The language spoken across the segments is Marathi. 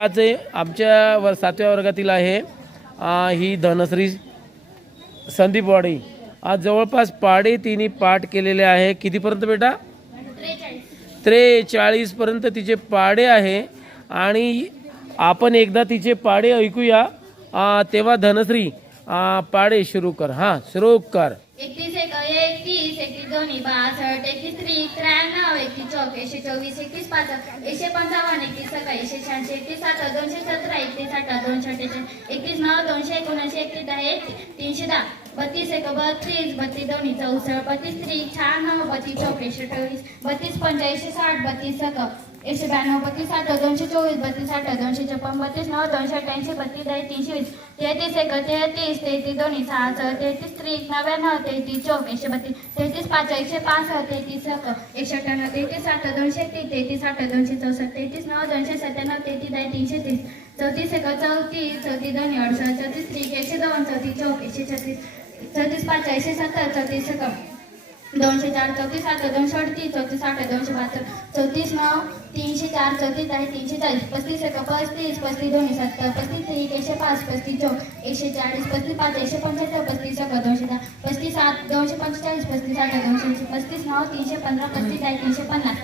आज आमच्या वर सातव्या वर्गातील आहे ही धनश्री संदीप वाडी आज जवळपास पाडे तिने पाठ केलेले आहे. कितीपर्यंत बेटा? त्रेचाळीसपर्यंत तिचे पाडे आहे. आणि आपण एकदा तिचे पाडे ऐकूया. तेव्हा धनश्री पाडे सुरू कर. हां सुरू कर. एकतीस एकतीस दोन्ही बासष्ट एकतीस त्री त्र्याण्णव एकतीस चौक एकशे चोवीस एकतीस पाच एकशे पंचावन्न एकतीस सकाळ एकशे शहाऐंशी एकतीस सात दोनशे सतरा एकतीस अठरा दोनशे अठ्ठेचाळीस एकतीस नऊ दोनशे एकोणऐंशी एकतीस दहा एक तीनशे दहा बत्तीस एक बत्तीस बत्तीस दोन्ही चौसष्ट बत्तीस त्री शहाण्णव बत्तीस चौक एकशे चोवीस बत्तीस पंच्याऐंशी साठ बत्तीस सक एकशे ब्याण्णव बत्तीस आठ दोनशे चोवीस बत्तीस आठ दोनशे छप्पन बत्तीस नऊ दोनशे अठ्ठ्याऐंशी बत्तीस दहा तीनशे वीस तेहतीस एक तेहतीस तेहतीस दोन्ही सहा सहा तेहतीस त्रीस नव्याण्णव तेहतीस चौक एकशे बत्तीस तेहतीस पाच एकशे पाच तेहतीस एक एकशे अठ्ठ्याण्णव तेहतीस सात दोनशे तीस तेहतीस आठ दोनशे चौसष्ट तेहतीस नऊ दोनशे सत्त्याण्णव तेहतीस दहा तीनशे तीस चौतीस एक चौतीस चौतीस दोन्ही अडसष्ट चौतीस त्रिक एकशे दोन चौतीस चौक एकशे छत्तीस चौतीस पाच एकशे सत्तर चौतीस एक दोनशे चार चौतीस आठ दोनशे अडतीस चौतीस आठ दोनशे बहात्तर. चौतीस नऊ तीनशे चार चौतीस आहे तीनशे चाळीस. पस्तीस एक पस्तीस पस्तीस दोन्ही सत्तर. पस्तीस एक एकशे पाच पस्तीस चौक एकशे चाळीस. पस्तीस पाच एकशे पंच्याहत्तर पस्तीस एक दोनशे दहा. पस्तीस सात दोनशे पंचेचाळीस पस्तीस आठ दोनशे ऐंशी. पस्तीस नऊ तीनशे पंधरा पस्तीस आहे तीनशे पन्नास.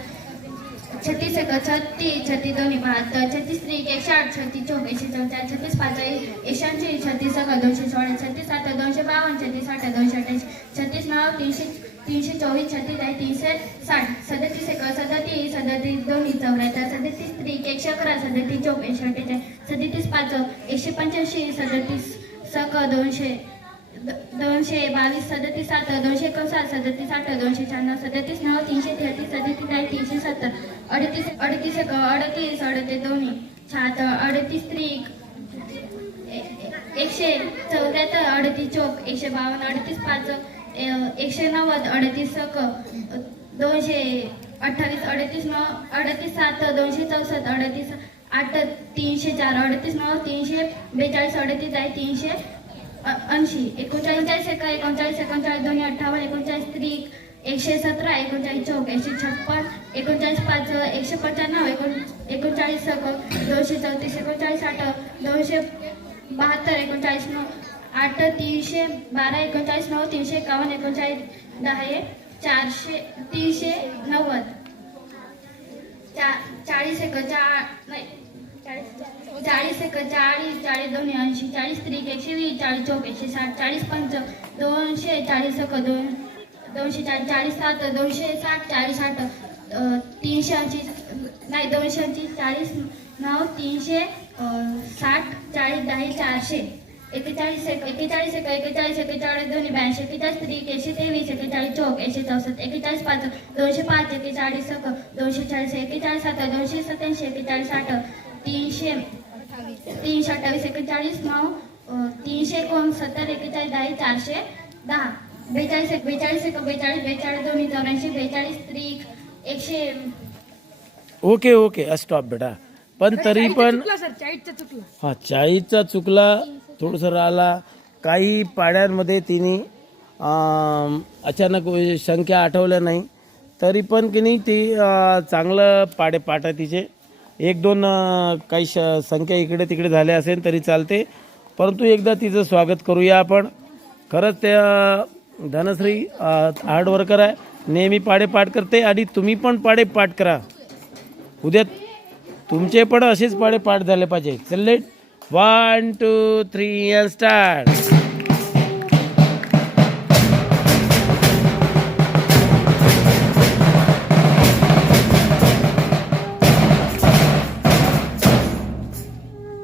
छत्तीस एक छत्तीस छत्तीस दोन्ही बहात्तर. छत्तीस त्री एकशे आठ छत्तीस चौक एकशे चौचाळीस. छत्तीस पाच एकशे ऐंशी. छत्तीस एक दोनशे सोळा. छत्तीस सात दोनशे बावन्न. छत्तीस आठ दोनशे तीनशे चोवीस छत्तीस आहे तीनशे साठ सदतीस एक सदतीस सदतीस दोन्ही चौऱ्याहत्तर सदतीस त्रिक एकशे अकरा सदतीस चौक एकशे अठ्ठेचाळीस सदतीस पाच एकशे पंच्याऐंशी सदतीस सक दोनशे दोनशे बावीस सदतीस सात दोनशे एकोणसाठ सदतीस आठ दोनशे शहाण्णव सदतीस नऊ तीनशे तेहतीस सदतीस नाही तीनशे सत्तर अडतीस अडतीस एक अडतीस अडतीस दोन्ही शहात्तर अडतीस त्रिक एकशे चौऱ्याहत्तर अडतीस चौक एकशे बावन्न अडतीस पाच एकशे नव्वद अडतीस क दोनशे अठ्ठावीस अडतीस नऊ अडतीस सात दोनशे चौसष्ट अडतीस आठ तीनशे चार अडतीस नऊ तीनशे बेचाळीस अडतीस आहे तीनशे ऐंशी एकोणचाळीस एक एकोणचाळीस एकोणचाळीस दोन्ही अठ्ठावन्न एकोणचाळीस त्री एकशे सतरा एकोणचाळीस चौक एकशे छप्पन एकोणचाळीस पाच एकशे पंच्याण्णव एकोण एकोणचाळीस दोनशे चौतीस एकोणचाळीस आठ दोनशे बहात्तर एकोणचाळीस नऊ आठ तीनशे बारा एकोणचाळीस नऊ तीनशे एकावन्न एकोणचाळीस दहा एक चारशे तीनशे नव्वद. चा चाळीस एक चार नाही चाळीस एक चाळीस चाळीस दोन ऐंशी चाळीस त्रिक एकशे वीस चाळीस चौक एकशे साठ चाळीस पंच दोनशे चाळीस एक दोन दोनशे चाळीस चाळीस सात दोनशे साठ चाळीस आठ तीनशे ऐंशी नाही दोनशे ऐंशी चाळीस नऊ तीनशे साठ चाळीस दहा चारशे. एकेचाळीस एक एकेचाळीस एक एकेचाळीस एकेचाळीस दोन्ही ब्याऐंशी एकेचाळीस त्रिक एकशे तेवीस एकेचाळीस चौक एकशे चौसष्ट एकेचाळीस पाच दोनशे पाच एकेचाळीस एक दोनशे चाळीस एकेचाळीस सात दोनशे सत्याऐंशी एकेचाळीस आठ तीनशे तीनशे अठ्ठावीस एकेचाळीस नऊ अं, तीनशे एकोणसत्तर एकेचाळीस दहा चारशे दहा. बेचाळीस एक बेचाळीस एक बेचाळीस बेचाळीस दोन्ही चौऱ्याऐंशी बेचाळीस त्रिक एकशे ओके ओके स्टॉप बेटा. पण तरी पण सर चाळीसचा चुकला. हा चाळीसचा चुकला थोडंसं राहिला. काही पाड्यांमध्ये तिने अचानक संख्या आठवल्या नाही. तरी पण की नाही ती चांगलं पाडे पाटा तिचे. एक दोन काही श संख्या इकडे तिकडे झाल्या असेल तरी चालते. परंतु एकदा तिचं स्वागत करूया आपण. खरंच त्या धनश्री हार्डवर्कर आहे. नेहमी पाडे पाठ करते आणि तुम्ही पण पाडे पाठ करा. उद्या तुमचे पण असेच पाडे पाठ झाले पाहिजे. चल One, two, three, and start.